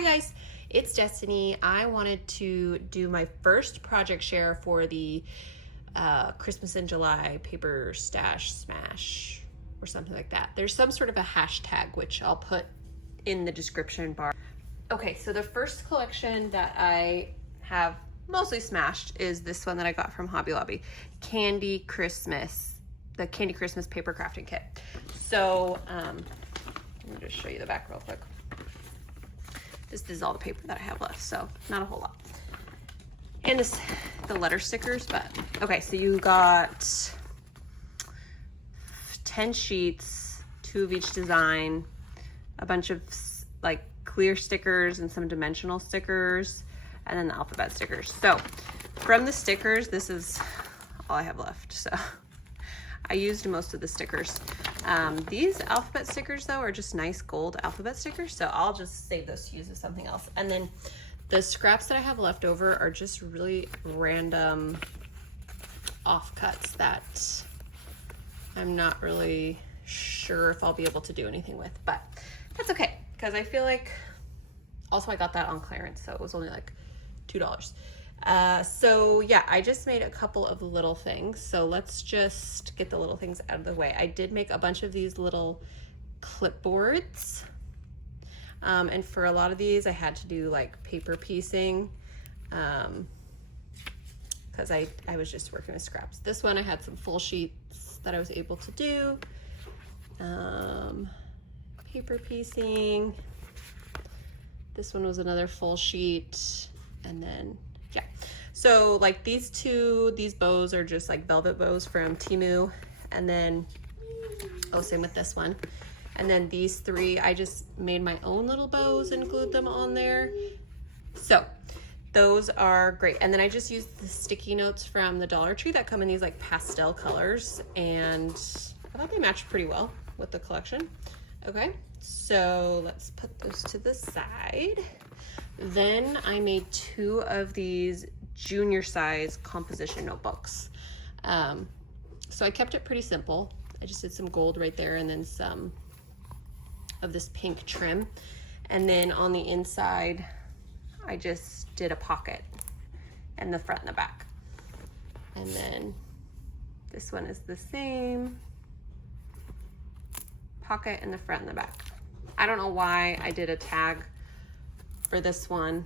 Hi guys, it's Destiny. I wanted to do my first project share for the Christmas in July paper stash smash or something like that. There's some sort of a hashtag which I'll put in the description bar. Okay, so the first collection that I have mostly smashed is this one that I got from Hobby Lobby, Candy Christmas, the Candy Christmas paper crafting kit. So let me just show you the back real quick. This is all the paper that I have left, so not a whole lot. And the letter stickers, but okay, so you got 10 sheets, 2 of each design, a bunch of like clear stickers and some dimensional stickers, and then the alphabet stickers. So from the stickers, this is all I have left, so I used most of the stickers. These alphabet stickers though are just nice gold alphabet stickers, so I'll just save those to use with something else. And then the scraps that I have left over are just really random offcuts that I'm not really sure if I'll be able to do anything with, but that's okay, because I feel like, also I got that on clearance, so it was only like $2. So yeah, I just made a couple of little things. So let's just get the little things out of the way. I did make a bunch of these little clipboards. And for a lot of these, I had to do like paper piecing, because I was just working with scraps. This one, I had some full sheets that I was able to do. Paper piecing. This one was another full sheet. And then yeah, so like these bows are just like velvet bows from Temu, and then same with this one. And then these 3, I just made my own little bows and glued them on there. So those are great. And then I just used the sticky notes from the Dollar Tree that come in these like pastel colors, and I thought they matched pretty well with the collection. Okay, so let's put those to the side. Then I made 2 of these junior size composition notebooks. So I kept it pretty simple. I just did some gold right there and then some of this pink trim. And then on the inside, I just did a pocket and the front and the back. And then this one is the same pocket in the front and the back. I don't know why I did a tag for this one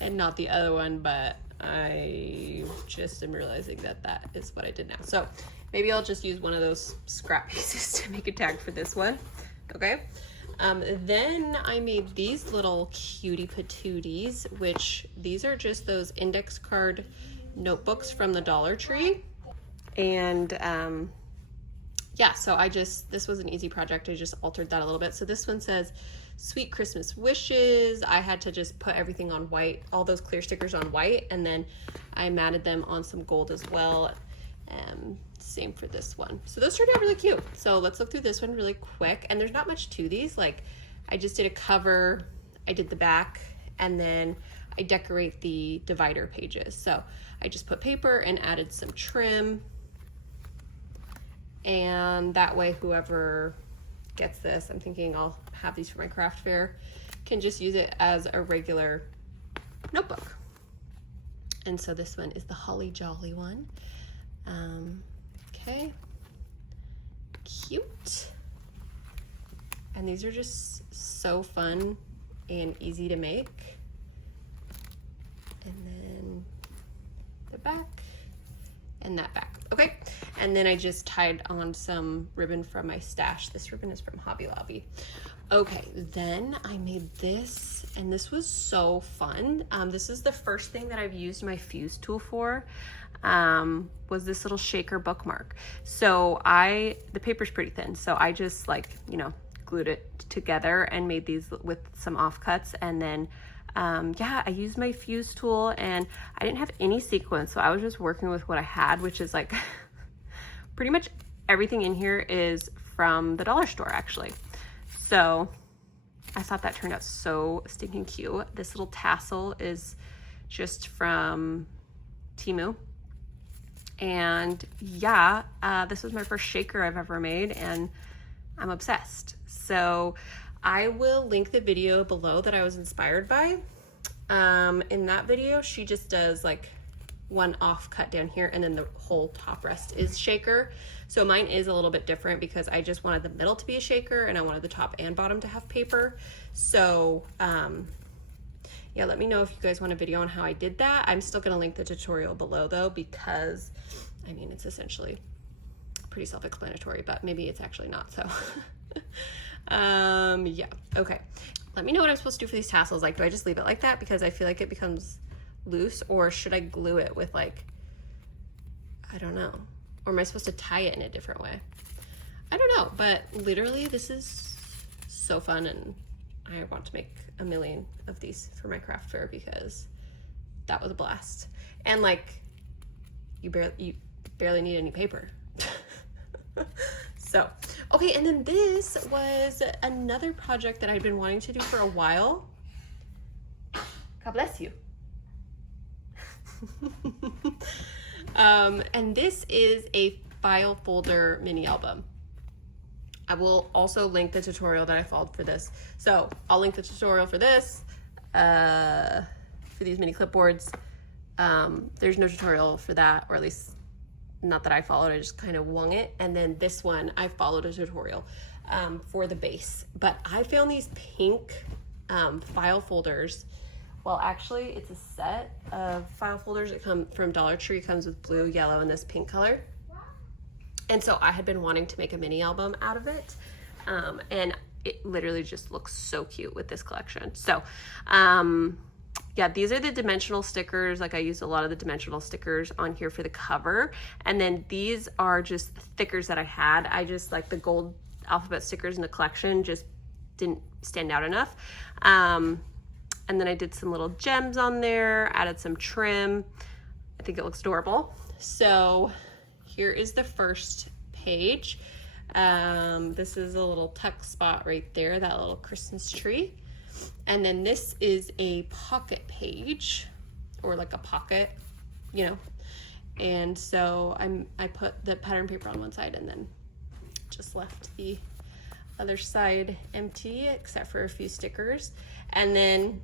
and not the other one, but I just am realizing that that is what I did now. So maybe I'll just use one of those scrap pieces to make a tag for this one. Okay. Then I made these little cutie patooties, which these are just those index card notebooks from the Dollar Tree. And yeah, so this was an easy project. I just altered that a little bit. So this one says Sweet Christmas Wishes. I had to just put everything on white, all those clear stickers on white, and then I matted them on some gold as well. Same for this one. So those turned out really cute. So let's look through this one really quick. And there's not much to these. Like I just did a cover, I did the back, and then I decorate the divider pages. So I just put paper and added some trim. And that way whoever gets this, I'm thinking I'll have these for my craft fair, can just use it as a regular notebook. And so this one is the Holly Jolly one. Okay, cute. And these are just so fun and easy to make. And then the back and that back. Okay, and then I just tied on some ribbon from my stash. This ribbon is from Hobby Lobby. Okay, then I made this, and this was so fun. This is the first thing that I've used my fuse tool for, was this little shaker bookmark. So the paper's pretty thin, so I just glued it together and made these with some offcuts, and then yeah, I used my fuse tool, and I didn't have any sequins, so I was just working with what I had, which is like pretty much everything in here is from the dollar store actually. So I thought that turned out so stinking cute. This little tassel is just from Temu. And yeah, this was my first shaker I've ever made, and I'm obsessed. So I will link the video below that I was inspired by. In that video, she just does like one off cut down here, and then the whole top rest is shaker. So mine is a little bit different because I just wanted the middle to be a shaker and I wanted the top and bottom to have paper. So yeah, let me know if you guys want a video on how I did that. I'm still gonna link the tutorial below though, because I mean, it's essentially pretty self-explanatory, but maybe it's actually not, so. Yeah, okay. Let me know what I'm supposed to do for these tassels. Like, do I just leave it like that because I feel like it becomes loose, or should I glue it with like, I don't know. Or am I supposed to tie it in a different way? I don't know, but literally this is so fun, and I want to make a million of these for my craft fair because that was a blast. And like, you barely need any paper. So, okay, and then this was another project that I'd been wanting to do for a while. God bless you. And this is a file folder mini album. I will also link the tutorial that I followed for this. So I'll link the tutorial for this, for these mini clipboards. There's no tutorial for that, or at least not that I followed, I just kind of wung it. And then this one, I followed a tutorial for the base. But I found these pink file folders. Well, actually, it's a set of file folders that come from Dollar Tree. It comes with blue, yellow, and this pink color. And so I had been wanting to make a mini album out of it. And it literally just looks so cute with this collection. So, yeah, these are the dimensional stickers. Like, I used a lot of the dimensional stickers on here for the cover. And then these are just stickers that I had. I just, like, the gold alphabet stickers in the collection just didn't stand out enough. And then I did some little gems on there, added some trim. I think it looks adorable. So here is the first page. This is a little tuck spot right there, that little Christmas tree. And then this is a pocket page, or like a pocket, you know. And so I put the pattern paper on one side and then just left the other side empty, except for a few stickers. And then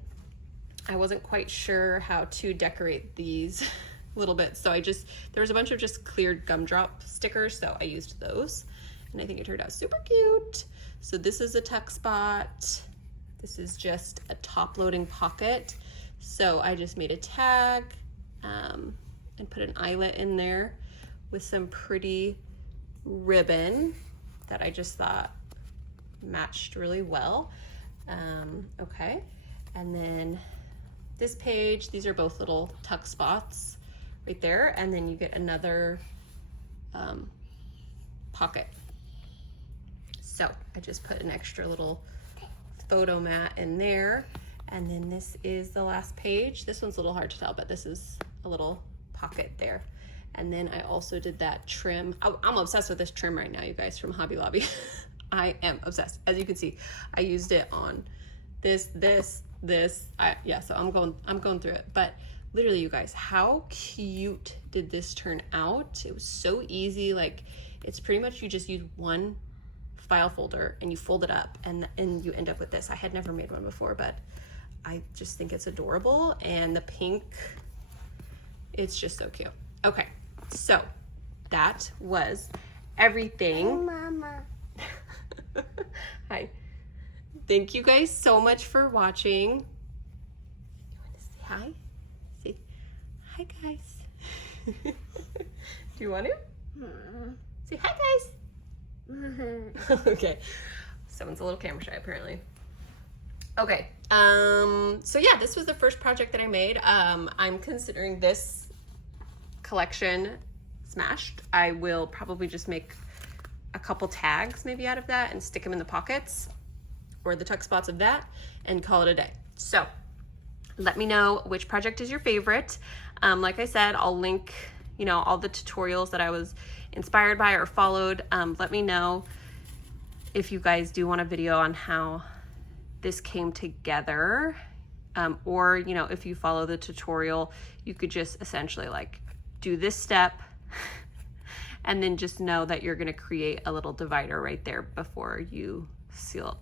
I wasn't quite sure how to decorate these little bits, so there was a bunch of just cleared gumdrop stickers, so I used those, and I think it turned out super cute. So this is a tuck spot. This is just a top loading pocket. So I just made a tag and put an eyelet in there with some pretty ribbon that I just thought matched really well. Okay, and then this page, these are both little tuck spots right there, and then you get another pocket. So I just put an extra little photo mat in there, and then this is the last page. This one's a little hard to tell, but this is a little pocket there. And then I also did that trim. I'm obsessed with this trim right now, you guys, from Hobby Lobby. I am obsessed. As you can see, I used it on this. Yeah, so I'm going through it. But literally, you guys, how cute did this turn out? It was so easy. Like, it's pretty much you just use one file folder and you fold it up, and you end up with this. I had never made one before, but I just think it's adorable. And the pink, it's just so cute. Okay, so that was everything. Hey, Mama. Hi. Thank you guys so much for watching. You want to say hi? Say hi, guys. Do you want to? Say hi, guys. Okay. Someone's a little camera shy, apparently. Okay. So yeah, this was the first project that I made. I'm considering this collection smashed. I will probably just make a couple tags maybe out of that and stick them in the pockets or the tuck spots of that and call it a day. So let me know which project is your favorite. Like I said, I'll link, all the tutorials that I was inspired by or followed. Let me know if you guys do want a video on how this came together, or if you follow the tutorial, you could just essentially like do this step and then just know that you're going to create a little divider right there before you seal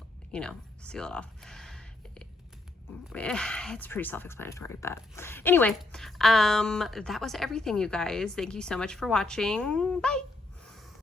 seal it off. It's pretty self-explanatory, but anyway, that was everything, you guys. Thank you so much for watching. Bye.